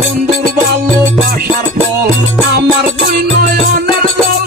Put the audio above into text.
বন্ধুর ভালোবাসার ফল আমার দুই নয়নের জল